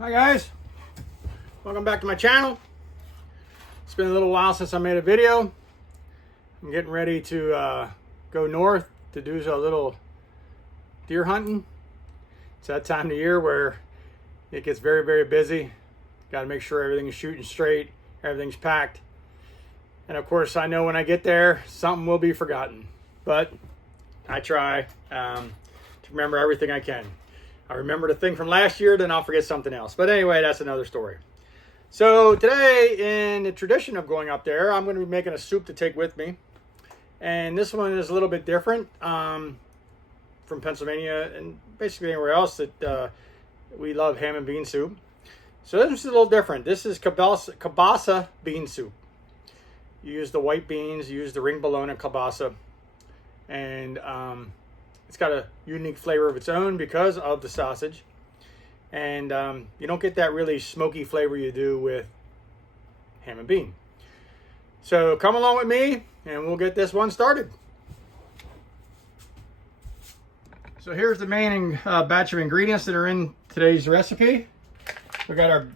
Hi guys, welcome back to my channel. It's been a little while since I made a video. I'm getting ready to go north to do a little deer hunting. It's that time of year where it gets very, very busy. Got to make sure everything is shooting straight, everything's packed. And of course, I know when I get there, something will be forgotten. But I try to remember everything I can. I remember the thing from last year, then I'll forget something else. But anyway, that's another story. So today, in the tradition of going up there, I'm going to be making a soup to take with me. And this one is a little bit different from Pennsylvania and basically anywhere else that we love ham and bean soup. So this is a little different. This is kielbasa bean soup. You use the white beans, you use the ring bologna kielbasa, and it's got a unique flavor of its own because of the sausage. And you don't get that really smoky flavor you do with ham and bean. So come along with me and we'll get this one started. So here's the main batch of ingredients that are in today's recipe. We got our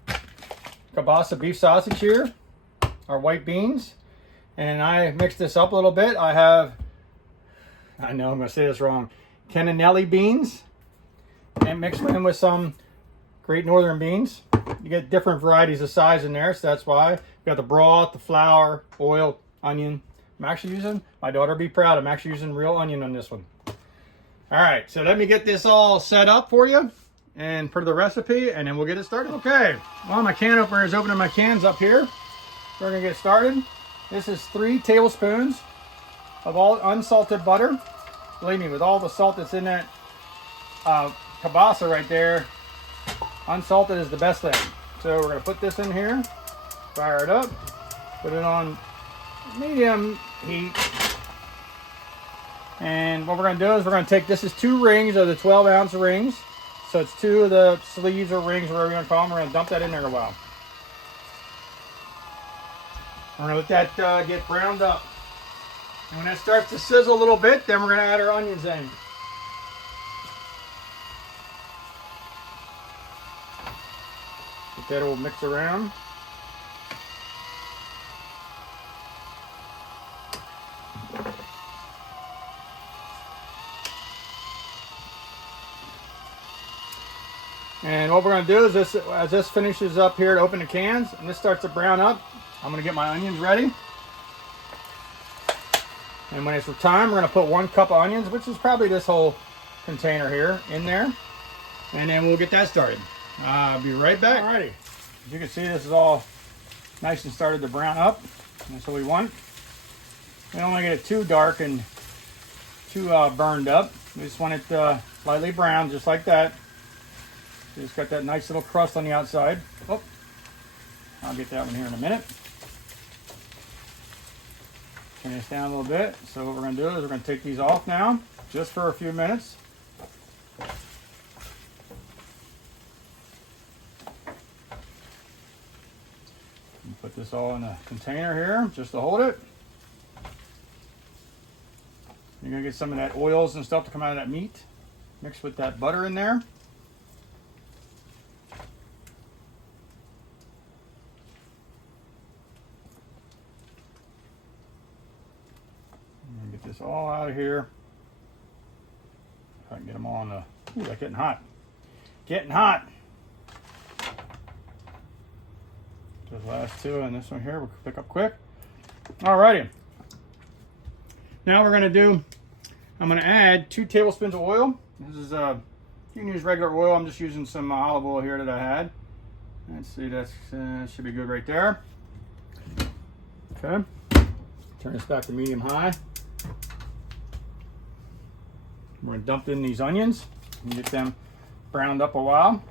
kielbasa beef sausage here, our white beans, and I mixed this up a little bit. I know I'm going to say this wrong, cannellini beans, and mixed them with some Great Northern beans. You get different varieties of size in there, so that's why. We got the broth, the flour, oil, onion. I'm actually using, my daughter be proud, I'm actually using real onion on this one. All right, so let me get this all set up for you and for the recipe, and then we'll get it started. Okay, well, my can opener is opening my cans up here. We're gonna get started. This is 3 tablespoons of all unsalted butter. Believe me, with all the salt that's in that kielbasa right there, unsalted is the best thing. So we're gonna put this in here, fire it up, put it on medium heat. And what we're gonna do is we're gonna take, this is 2 rings of the 12-ounce rings. So it's 2 of the sleeves or rings, whatever you wanna call them. We're gonna dump that in there a while. We're gonna let that get browned up. And when that starts to sizzle a little bit, then we're going to add our onions in. Get that all mixed around. And what we're going to do is this, as this finishes up here to open the cans and this starts to brown up, I'm going to get my onions ready. And when it's time, we're going to put 1 cup of onions, which is probably this whole container here, in there. And then we'll get that started. I'll be right back. Alrighty. As you can see, this is all nice and started to brown up. That's what we want. We don't want to get it too dark and too burned up. We just want it lightly brown, just like that. So it's got that nice little crust on the outside. Oh, I'll get that one here in a minute. Turn this down a little bit. So what we're going to do is we're going to take these off now, just for a few minutes. And put this all in a container here, just to hold it. You're going to get some of that oils and stuff to come out of that meat, mixed with that butter in there. Get this all out of here. If I can get them all on the, ooh, that's getting hot. Getting hot. Those last 2 and this one here, we'll pick up quick. Alrighty. Now we're gonna do, I'm gonna add 2 tablespoons of oil. This is, you can use regular oil. I'm just using some olive oil here that I had. Let's see, that's should be good right there. Okay. Turn this back to medium high. We're going to dump in these onions and get them browned up a while.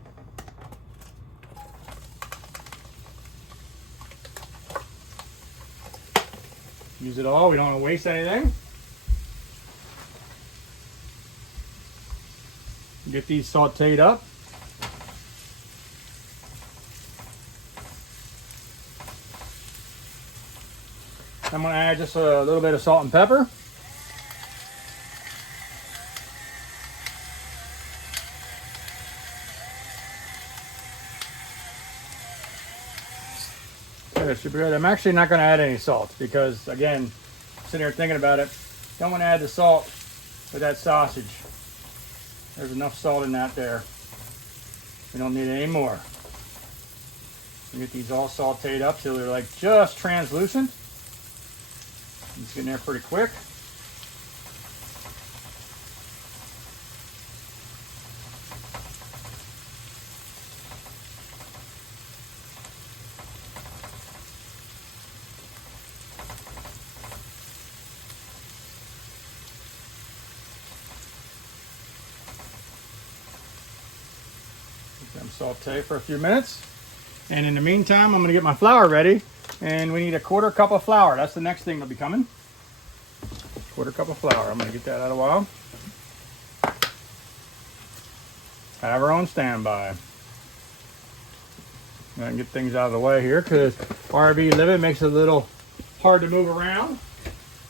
Use it all, we don't want to waste anything. Get these sauteed up. I'm going to add just a little bit of salt and pepper. That should be good. I'm actually not going to add any salt because, again, sitting here thinking about it, don't want to add the salt with that sausage. There's enough salt in that there. We don't need any more. We get these all sauteed up till they're like just translucent. It's getting there pretty quick. Let them saute for a few minutes. And in the meantime, I'm going to get my flour ready. And we need a 1/4 cup of flour. That's the next thing that'll be coming. 1/4 cup of flour. I'm going to get that out of a while. Have her on standby. I can get things out of the way here because RV living makes it a little hard to move around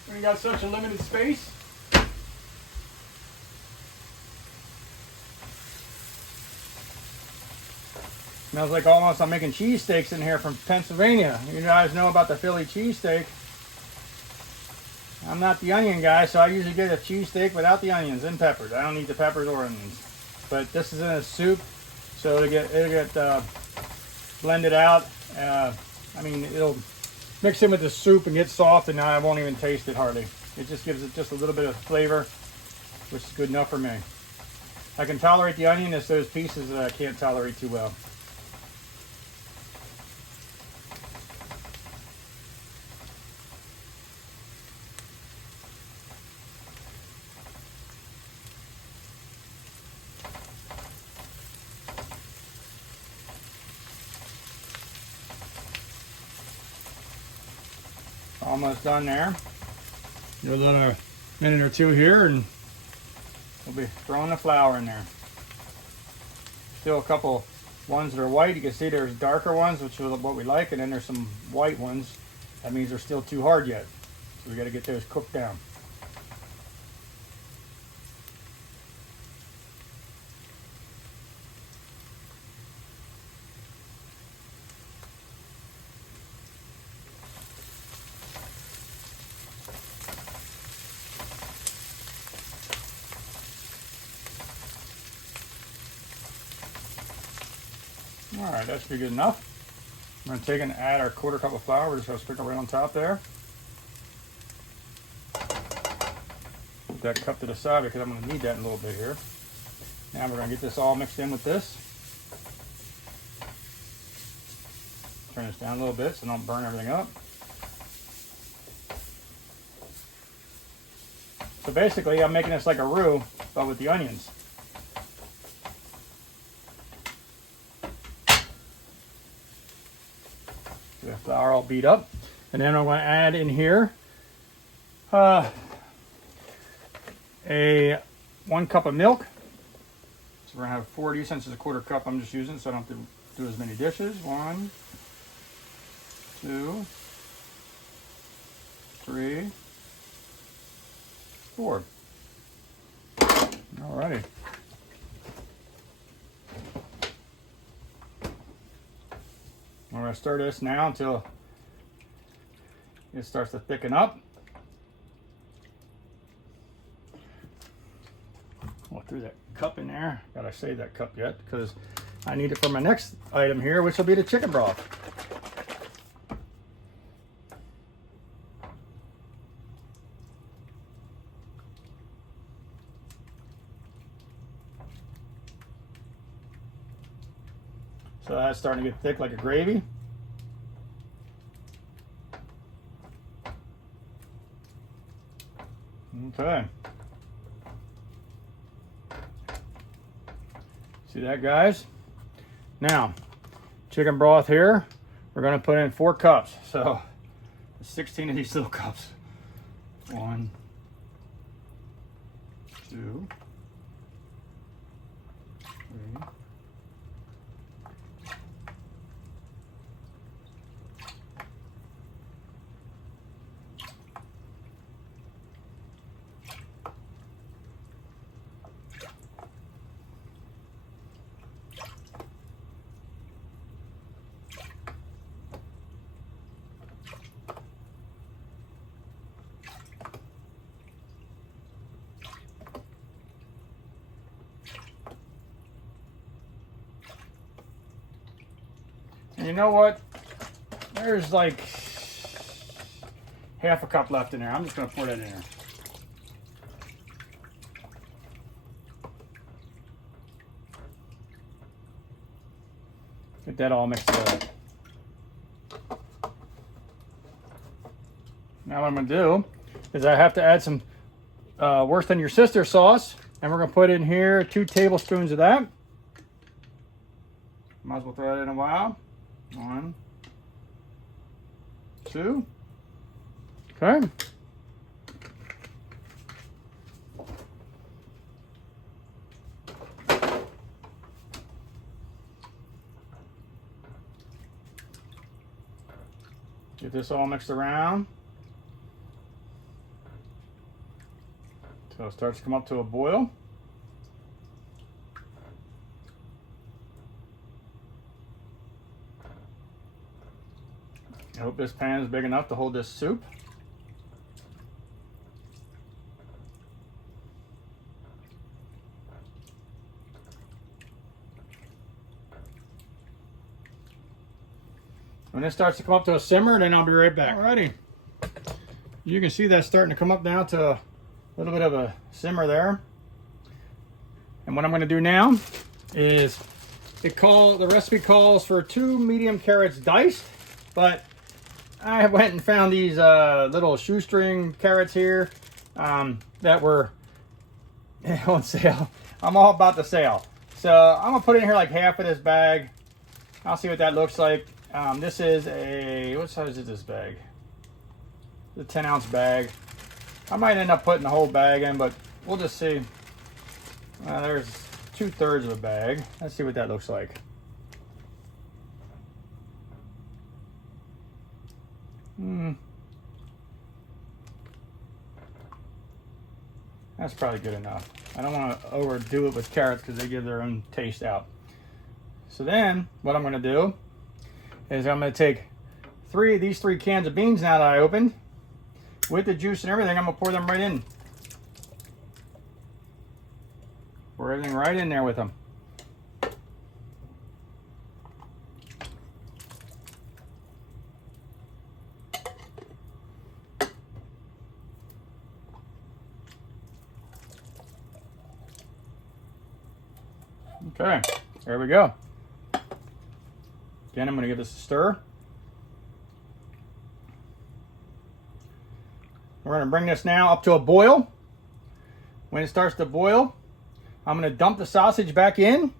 when you got such a limited space. Smells like almost I'm making cheesesteaks in here from Pennsylvania. You guys know about the Philly cheesesteak. I'm not the onion guy, so I usually get a cheesesteak without the onions and peppers. I don't need the peppers or onions. But this is in a soup, so it'll get blended out. I mean, it'll mix in with the soup and get soft, and now I won't even taste it hardly. It just gives it just a little bit of flavor, which is good enough for me. I can tolerate the onion. It's those pieces that I can't tolerate too well. Almost done there. Do another minute or two here and we'll be throwing the flour in there. Still a couple ones that are white. You can see there's darker ones, which is what we like, and then there's some white ones. That means they're still too hard yet. So we got to get those cooked down. All right, that should be good enough. I'm going to take and add our 1/4 cup of flour. We're just going to sprinkle right on top there. Put that cup to the side because I'm going to need that in a little bit here. Now we're going to get this all mixed in with this. Turn this down a little bit so don't burn everything up. So basically, I'm making this like a roux, but with the onions. The flour all beat up, and then I'm going to add in here a 1 cup of milk. So we're going to have 40 since it's a 1/4 cup I'm just using, so I don't have to do as many dishes. 1, 2, 3, 4. Alrighty. I'm going to stir this now until it starts to thicken up. I'll throw that cup in there. Gotta save that cup yet because I need it for my next item here, which will be the chicken broth. So that's starting to get thick like a gravy. Okay. See that, guys? Now, chicken broth here, we're going to put in 4 cups. So, 16 of these little cups. 1, 2, 3. And you know what? There's like half a cup left in there. I'm just going to pour that in there. Get that all mixed together. Now what I'm going to do is I have to add some Worse Than Your Sister sauce. And we're going to put in here 2 tablespoons of that. Might as well throw that in a while. 1, 2. Okay. Get this all mixed around. So it starts to come up to a boil. I hope this pan is big enough to hold this soup. When this starts to come up to a simmer, then I'll be right back. Alrighty. You can see that's starting to come up now to a little bit of a simmer there. And what I'm going to do now is the recipe calls for 2 medium carrots diced, but I went and found these little shoestring carrots here that were on sale. I'm all about the sale. So I'm gonna put in here like half of this bag. I'll see what that looks like. This is what size is this bag? It's a 10-ounce bag. I might end up putting the whole bag in, but we'll just see. There's 2/3 of a bag. Let's see what that looks like. That's probably good enough. I don't want to overdo it with carrots because they give their own taste out. So then what I'm going to do is I'm going to take these 3 cans of beans now that I opened with the juice and everything. I'm going to pour them right in. Pour everything right in there with them. Okay, there we go. Again, I'm going to give this a stir. We're going to bring this now up to a boil. When it starts to boil, I'm going to dump the sausage back in,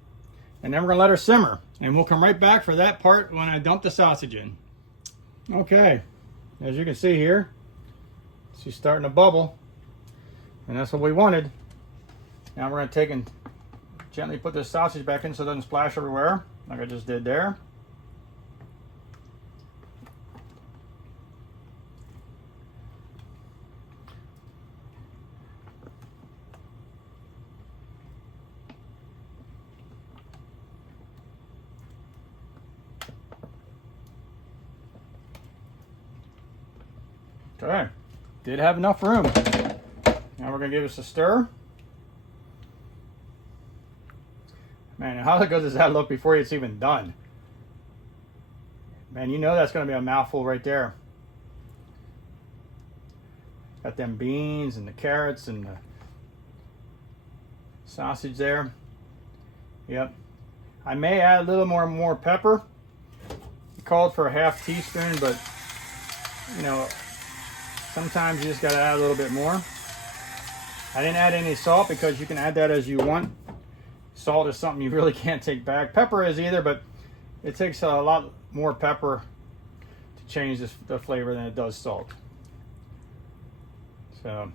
and then we're going to let her simmer. And we'll come right back for that part when I dump the sausage in. Okay, as you can see here, she's starting to bubble, and that's what we wanted. Now we're going to take and gently put this sausage back in so it doesn't splash everywhere, like I just did there. Okay, did have enough room. Now we're going to give this a stir. Man, how good does that look before it's even done? Man, you know that's going to be a mouthful right there. Got them beans and the carrots and the sausage there. Yep. I may add a little more pepper. It called for a ½ teaspoon, but you know, sometimes you just got to add a little bit more. I didn't add any salt because you can add that as you want. Salt is something you really can't take back. Pepper is either, but it takes a lot more pepper to change the flavor than it does salt. So,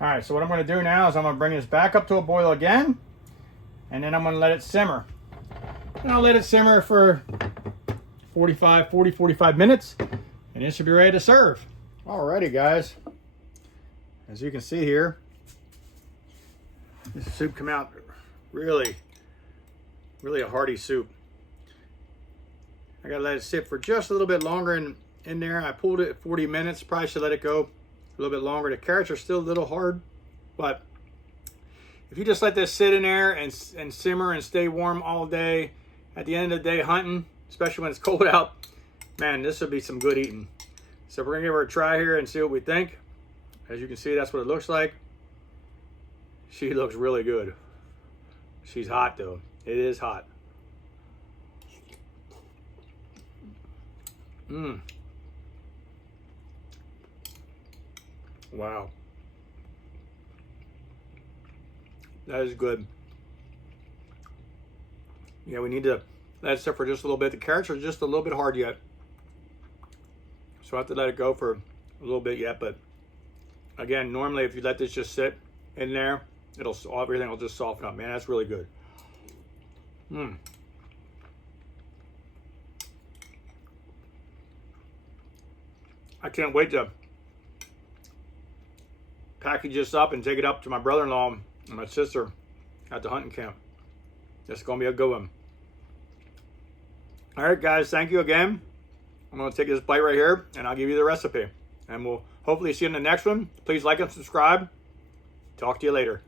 all right, so what I'm going to do now is I'm going to bring this back up to a boil again, and then I'm going to let it simmer. And I'll let it simmer for 45 minutes, and it should be ready to serve. Alrighty, guys. As you can see here, this soup came out really a hearty soup. I gotta let it sit for just a little bit longer in there. I pulled it at 40 minutes. Probably should let it go a little bit longer. The carrots are still a little hard, but if you just let this sit in there and simmer and stay warm all day, at the end of the day hunting, especially when it's cold out, man, this would be some good eating. So we're gonna give her a try here and see what we think. As you can see, that's what it looks like. She looks really good. She's hot though. It is hot. Mmm. Wow. That is good. Yeah, we need to let it sit for just a little bit. The carrots are just a little bit hard yet, so I have to let it go for a little bit yet. But again, normally if you let this just sit in there, everything will just soften up. Man, that's really good. Mmm. I can't wait to package this up and take it up to my brother-in-law and my sister at the hunting camp. It's gonna be a good one. All right, guys, thank you again. I'm gonna take this bite right here and I'll give you the recipe. And we'll hopefully see you in the next one. Please like and subscribe. Talk to you later.